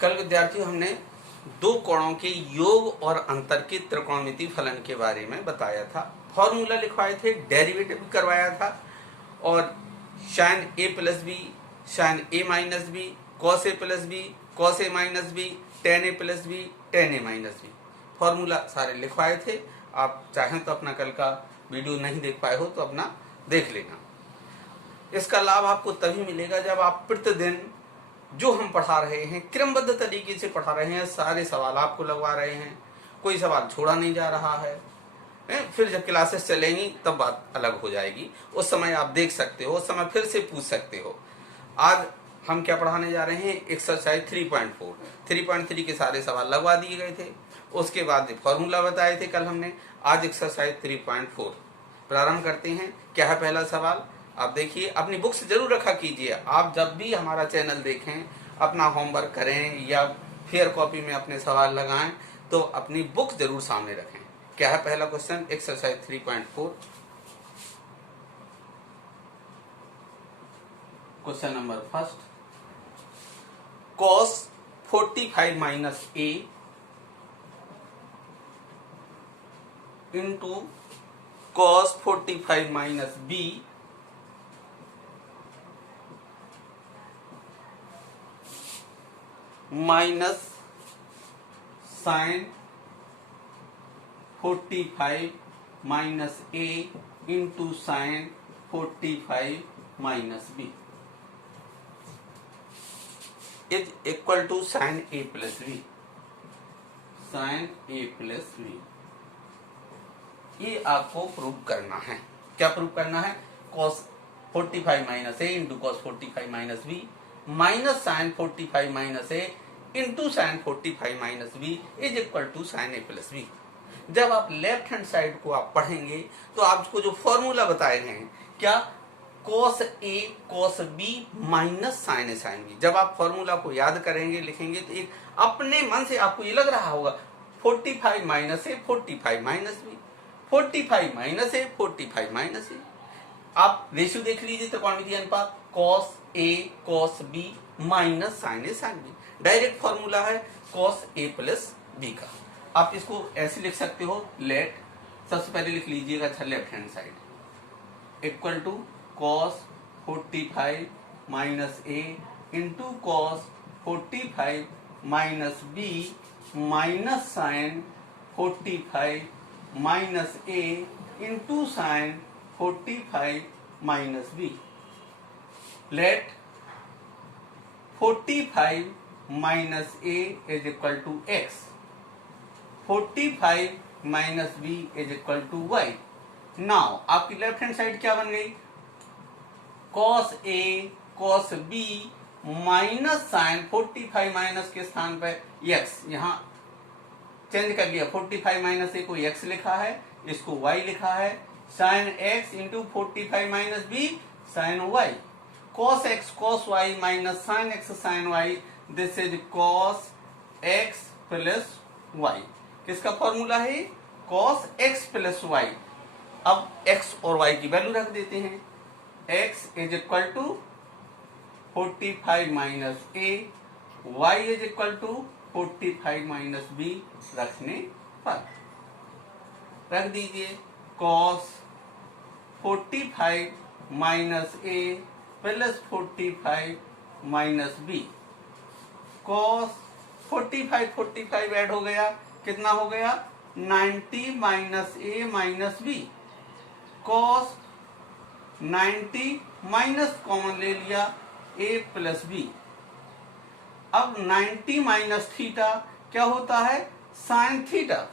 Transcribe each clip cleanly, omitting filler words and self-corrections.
कल विद्यार्थियों हमने दो कोणों के योग और अंतर के त्रिकोणमिति फलन के बारे में बताया था, फॉर्मूला लिखवाए थे, डेरिवेटिव भी करवाया था और sign A plus B, sign A minus B, cos A plus B, cos A minus B, ten A plus B, ten A minus B, formula सारे लिखवाए थे। आप चाहें तो अपना कल का वीडियो नहीं देख पाए हो तो अपना देख लेना। इसका लाभ आपको तभी मिलेगा जब आप प्रतिदिन जो हम पढ़ा रहे हैं क्रमबद्ध तरीके से पढ़ा रहे हैं, सारे सवाल आपको लगवा रहे हैं, कोई सवाल छोड़ा नहीं जा रहा है। फिर जब क्लासेस चलेंगी तब बात अलग हो जाएगी, उस समय आप देख सकते हो, उस समय फिर से पूछ सकते हो। आज हम क्या पढ़ाने जा रहे हैं, एक्सरसाइज 3.4 3.3 के सारे सवाल लगवा दिए गए थे, उसके बाद फॉर्मूला बताए थे कल हमने। आज एक्सरसाइज 3.4 प्रारंभ करते हैं। क्या है पहला सवाल, आप देखिए, अपनी बुक्स जरूर रखा कीजिए। आप जब भी हमारा चैनल देखें, अपना होमवर्क करें या फेयर कॉपी में अपने सवाल लगाएं तो अपनी बुक जरूर सामने रखें। क्या है पहला question, exercise 3.4, question number first, cos 45 minus a into cos 45 minus b minus sine 45 minus a into sine 45 minus b is equal to sine a plus b। Sine a plus b ये आपको prove करना है। क्या prove करना है, cos 45 minus a into cos 45 minus b minus sine 45 minus a into sine 45 minus b is equal to sine a plus b। जब आप left hand side को आप पढ़ेंगे तो आपको जो फॉर्मूला बताए गए हैं, क्या, cos a cos b minus sine a sine b, जब आप फॉर्मूला को याद करेंगे लिखेंगे तो एक अपने मन से आपको ये लग रहा होगा 45 minus a 45 minus b, 45 minus a 45 minus a। आप रेशियो देख लीजिए त्रिकोणमितीय अनुपात, cos a cos b minus sine a sine b, direct formula है cos a प्लस b का। आप इसको ऐसे लिख सकते हो, लेट, सबसे पहले लिख लीजिएगा, अच्छा, left hand side equal to cos 45 minus a into cos 45 minus b minus sine 45 minus a into sine 45 minus b। Let 45 minus a is equal to x, 45 minus b is equal to y। Now आपकी left hand side क्या बन गई, cos a cos b minus sine 45 minus के स्थान पर x, यहां change कर लिया, 45 माइनस a को x लिखा है, इसको y लिखा है, sine x into 45 minus b sine y, cos x cos y minus sine x sine y, this is cos x plus y। किसका फॉर्मूला है, cos x प्लस y। अब x और y की वैल्यू रख देते हैं, x is equal to 45 minus a, y is equal to 45 minus b रखने पर रख दीजिए, cos 45 minus a plus 45 minus b, cos 45 add हो गया, कितना हो गया, 90 minus a minus b, cos 90 minus common ले लिया a प्लस b। अब 90 माइनस थीटा क्या होता है, sine theta.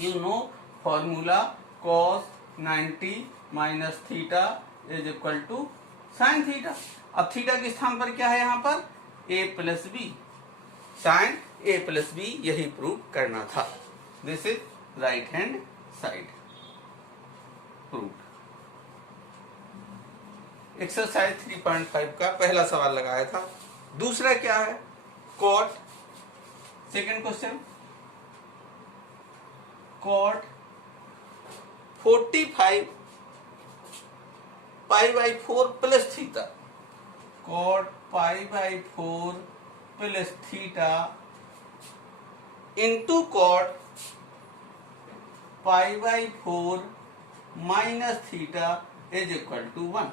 You know formula cos 90 minus theta is equal to sine theta. अब थीटा के स्थान पर क्या है, यहाँ पर a plus B, sine a plus B, यही प्रूव करना था। This is right hand side prove. Exercise 3.5 का पहला सवाल लगाया था। दूसरा क्या है, cot, second question, cot 45 pi by 4 plus theta, cot pi by 4 plus theta into cot pi by 4 minus theta is equal to 1।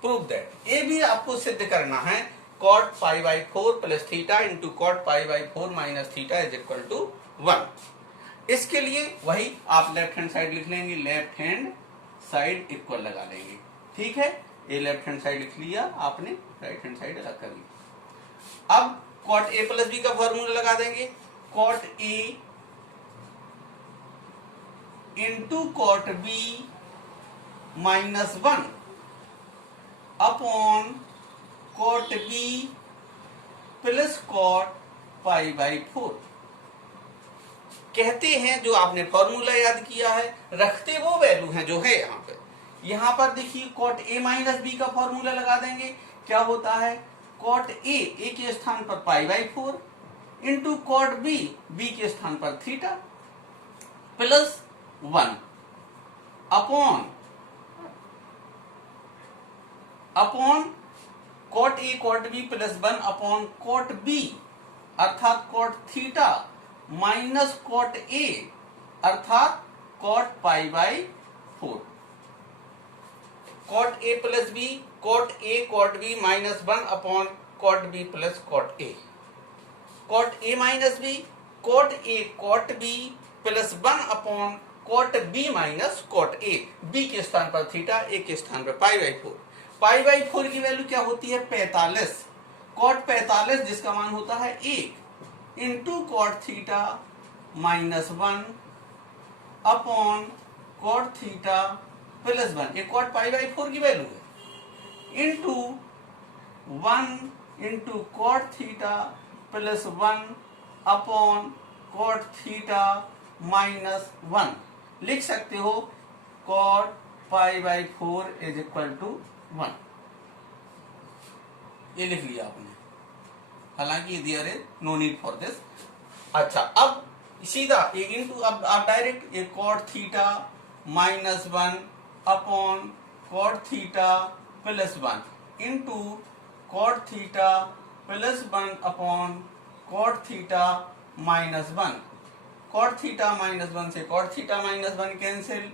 Prove that, ये भी आपको सिद्ध करना है। Cot pi by 4 plus theta into cot pi by 4 minus theta is equal to 1। इसके लिए वही आप लेफ्ट हैंड साइड लिख लेंगे, लेफ्ट हैंड साइड इक्वल लगा लेंगे। ठीक है, ये लेफ्ट हैंड साइड लिख लिया आपने, राइट हैंड साइड अलग कर लिया। अब कॉट ए प्लस बी का फॉर्मूला लगा देंगे। Cot A into cot B minus 1 upon cot B plus cot pi by 4। कहते हैं जो आपने फॉर्मूला याद किया है, रखते वो वैल्यू हैं जो है यहाँ पे। यहाँ पर देखिए कॉट ए माइनस बी का फॉर्मूला लगा देंगे। क्या होता है, कॉट ए के स्थान पर pi by 4 into cot B के स्थान पर theta plus 1 upon cot A cot B plus 1 upon cot B अर्थात cot theta minus cot A अर्थात cot pi by 4। Cot A plus B, cot A cot B minus 1 upon cot B plus cot A. Cot A minus B, cot A cot B plus 1 upon cot B minus cot A. B के स्थान पर theta, ए के स्थान पर pi by 4। Pi by 4 की value क्या होती है, 45। कॉट 45 जिसका मान होता है 1 into cot theta minus 1 upon cot theta plus 1। ये कॉट पाई बाई 4 की वैल्यू है, into 1 into cot theta plus 1 upon cot theta minus 1। लिख सकते हो cot pi by 4 is equal to 1। ये लिख लिया आपने, हालांकि there is no need for this. अच्छा, अब सीधा एक इंटू, अब आप डायरेक्ट ये cot theta minus 1 upon cot theta plus 1 into cot theta plus 1 upon cot theta minus 1। Cot theta minus 1 से कॉट थीटा माइनस 1 कैंसिल,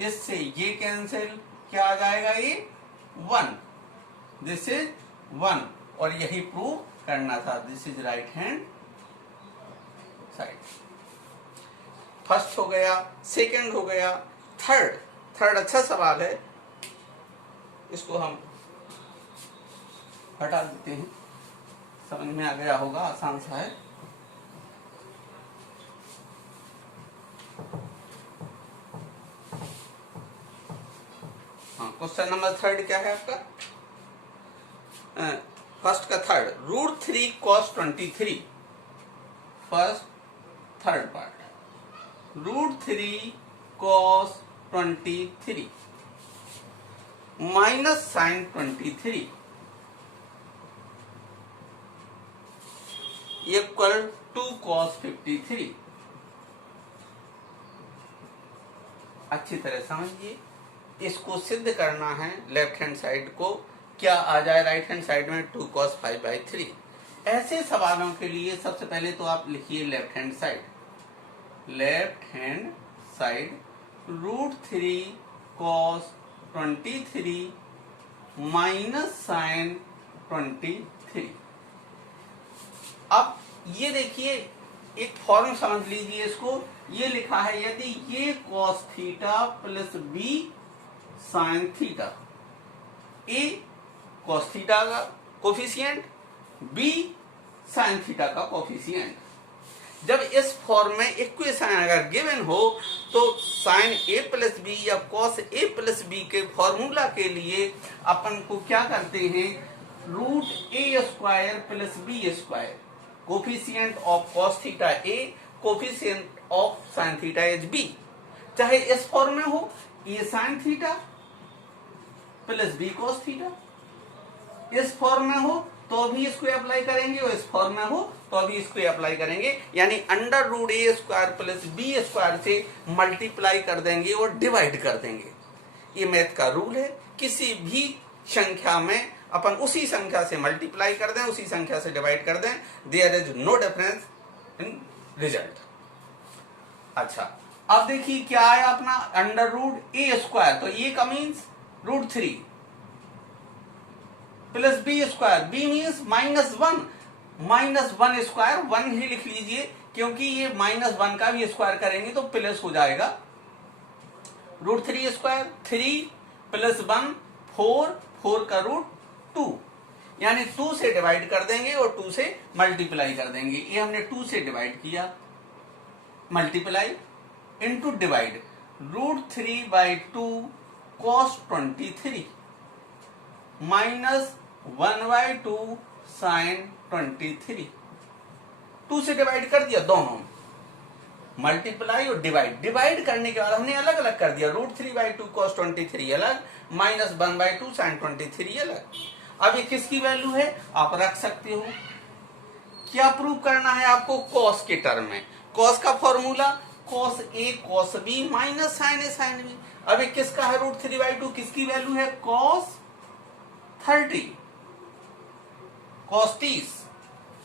इससे ये कैंसिल, क्या आ जाएगा ये 1। दिस इज 1 और यही प्रूव करना था। This is right hand side. First हो गया, सेकंड हो गया, थर्ड अच्छा सवाल है, इसको हम हटा देते हैं, समझ में आ गया होगा, आसान सा है। हाँ, क्वेश्चन नंबर 3 क्या है आपका, फर्स्ट का third, √3 cos 23। First third part, √3 cos 23 minus sine 23 equal to cos 53। अच्छी तरह समझिए, इसको सिद्ध करना है। लेफ्ट हैंड साइड को क्या आ जाए राइट हैंड साइड में, 2 cos 5/3। ऐसे सवालों के लिए सबसे पहले तो आप लिखिए left hand side, √3 cos 23 minus sine 23। अब ये देखिए, एक फॉर्म समझ लीजिए इसको, ये लिखा है यदि ये cos theta plus B sine theta, A cos theta का कोफिशिएंट, बी साइन थीटा का कोफिशिएंट। जब इस फॉर्म में इक्वेशन अगर गिवन हो तो साइन ए प्लस बी या cos ए प्लस बी के फॉर्मूला के लिए अपन को क्या करते हैं, √a² plus B square, coefficient of cos theta A, coefficient of sine theta is B. चाहे इस फॉर्म में हो, A sine theta plus B cos theta, इस फॉर्म में हो तो भी इसको अप्लाई करेंगे और इस फॉर्म में हो तो भी इसको अप्लाई करेंगे, यानी √a² प्लस बी स्क्वायर से मल्टीप्लाई कर देंगे और डिवाइड कर देंगे। ये मैथ का रूल है, किसी भी संख्या में अपन उसी संख्या से मल्टीप्लाई कर दें, उसी संख्या से डिवाइड कर दें, there is no difference in result. अच्छा, अब देखिए क्या आया अपना अंडर रूट ए स्क्वायर, तो ए का means √3 plus B square, B means -1, -1 square, 1 ही लिख लीजिए क्योंकि ये -1 का भी स्क्वायर करेंगे तो प्लस हो जाएगा। √3 स्क्वायर, 3 + 1 4, 4 का √2, यानी 2 से डिवाइड कर देंगे और 2 से मल्टीप्लाई कर देंगे। ये हमने 2 से डिवाइड किया, multiply into divide, √3/2 cos 23 -1/2 sin 23, 2 से डिवाइड कर दिया दोनों, मल्टीप्लाई और डिवाइड, डिवाइड करने के बाद हमने अलग अलग कर दिया, √3/2 cos 23 अलग, -1/2 sin 23 अलग। अब ये किसकी वैल्यू है आप रख सकते हो। क्या प्रूव करना है आपको, कॉस के टर्म में। कॉस का formula cos A cos B minus sin A sin B। अब ये किसका है √3/2, किसकी वैल्यू है cos 30, cos 30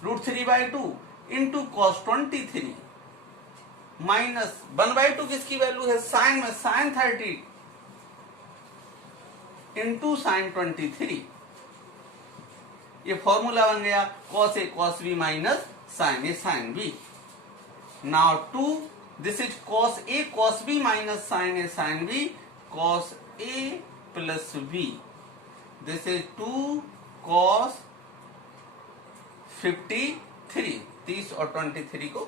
√3/2 into cos 23 minus 1/2 किसकी वैल्यू है sin में sin 30 इंटू sin 23। ये फॉर्मूला बन गया cos A cos B minus sin A sin B। Now 2, this is cos A cos B minus sin A sin B, cos A plus B, this is 2 cos 53, 30 और 23 को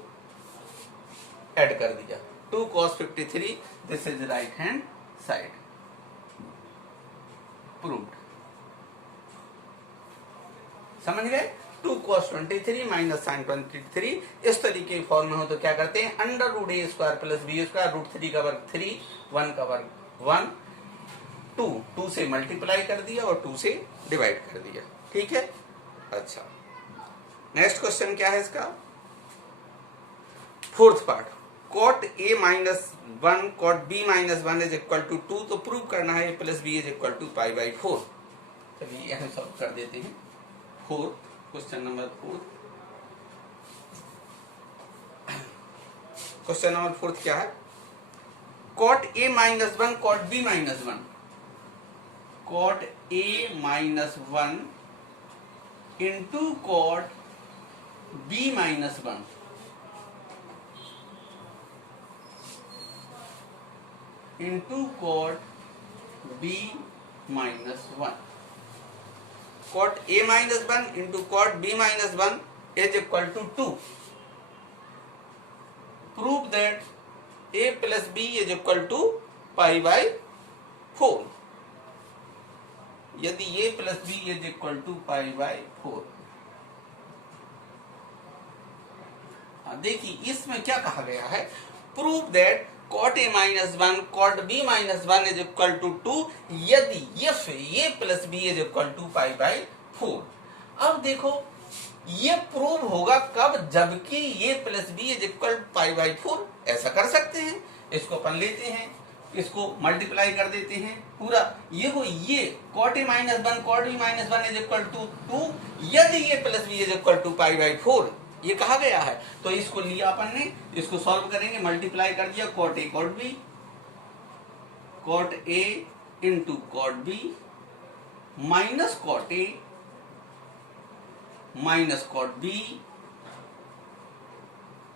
add कर दिया, 2 cos 53, this is right hand side, proved। समझ गए, 2 cos 23 minus sin 23, इस तरीके form में हो तो क्या करते हैं, अंडर रूट ए स्क्वायर प्लस बी स्क्वायर, √3 का वर्ग 3, 1 का वर्ग 1, 2 से मल्टीप्लाई कर दिया और 2 से डिवाइड कर दिया। ठीक है, अच्छा नेक्स्ट क्वेश्चन क्या है इसका, fourth part, cot A - 1 cot B - 1 is equal to 2, तो प्रूव करना है A plus B is equal to π/4। चलिए यहां सॉल्व कर देते हैं। 4, क्वेश्चन नंबर 4, क्वेश्चन नंबर 4 क्या है, cot A - 1 cot B - 1, cot A - 1 into cot B - 1 into cot B - 1, cot A - 1 into cot B - 1 is equal to 2. Prove that A plus B is equal to π/4. यदि A plus B is equal to π/4, देखिए इसमें क्या कहा गया है, prove that cot A - 1 cot B - 1 is equal to 2 यदि if A plus B is equal to π/4। अब देखो ये प्रूव होगा कब, जबकि A plus B is equal to π/4। ऐसा कर सकते हैं, इसको अपन लेते हैं, इसको मल्टीप्लाई कर देते हैं पूरा, ये cot A - 1 cot B - 1 is equal to 2 यदि A plus B is equal to π/4 ये कहा गया है। तो इसको लिया अपन ने, इसको सॉल्व करेंगे, मल्टीप्लाई कर दिया, cot A cot B, cot A into cot B minus cot A minus cot B,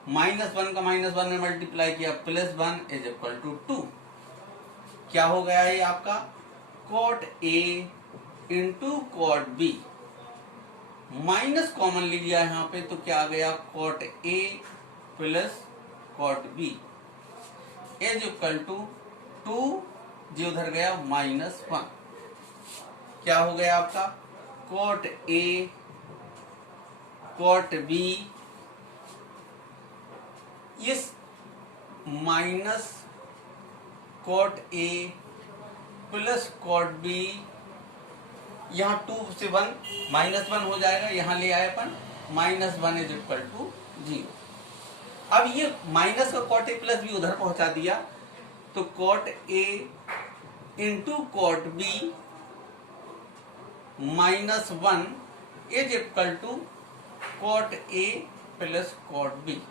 -1 का -1 में मल्टीप्लाई किया, +1 इज इक्वल टू 2। क्या हो गया ये आपका, cot A into cot B, minus common लिया यहाँ पे तो क्या आ गया, cot A plus cot B is equal to 2, जो उधर गया -1, क्या हो गया आपका, cot A cot B, इस minus cot A plus cot B, यहाँ 2 से 1 -1 हो जाएगा, यहाँ ले आए अपन, -1 इज इक्वल टू 0। अब ये माइनस का cot A प्लस B उधर पहुंचा दिया, तो cot A into cot B -1 is equal to cot A plus cot B.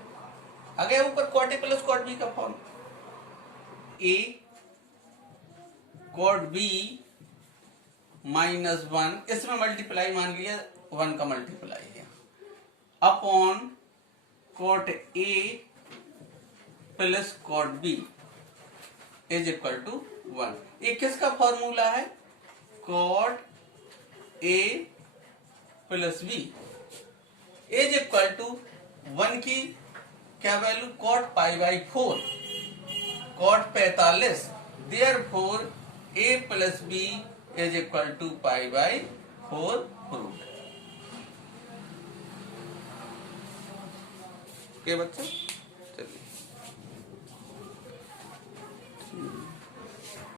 आ गया ऊपर cot A plus cot B का फॉर्म। ए कॉट बी -1, इसमें मल्टीप्लाई मान लिया 1 का मल्टीप्लाई है, upon cot A plus cot B is equal to 1। ये किसका फॉर्मूला है? Cot A plus B is equal to 1 की क्या value? Cot π/4, cot 45, therefore A plus B is equal to π/4 root. Okay बच्चों।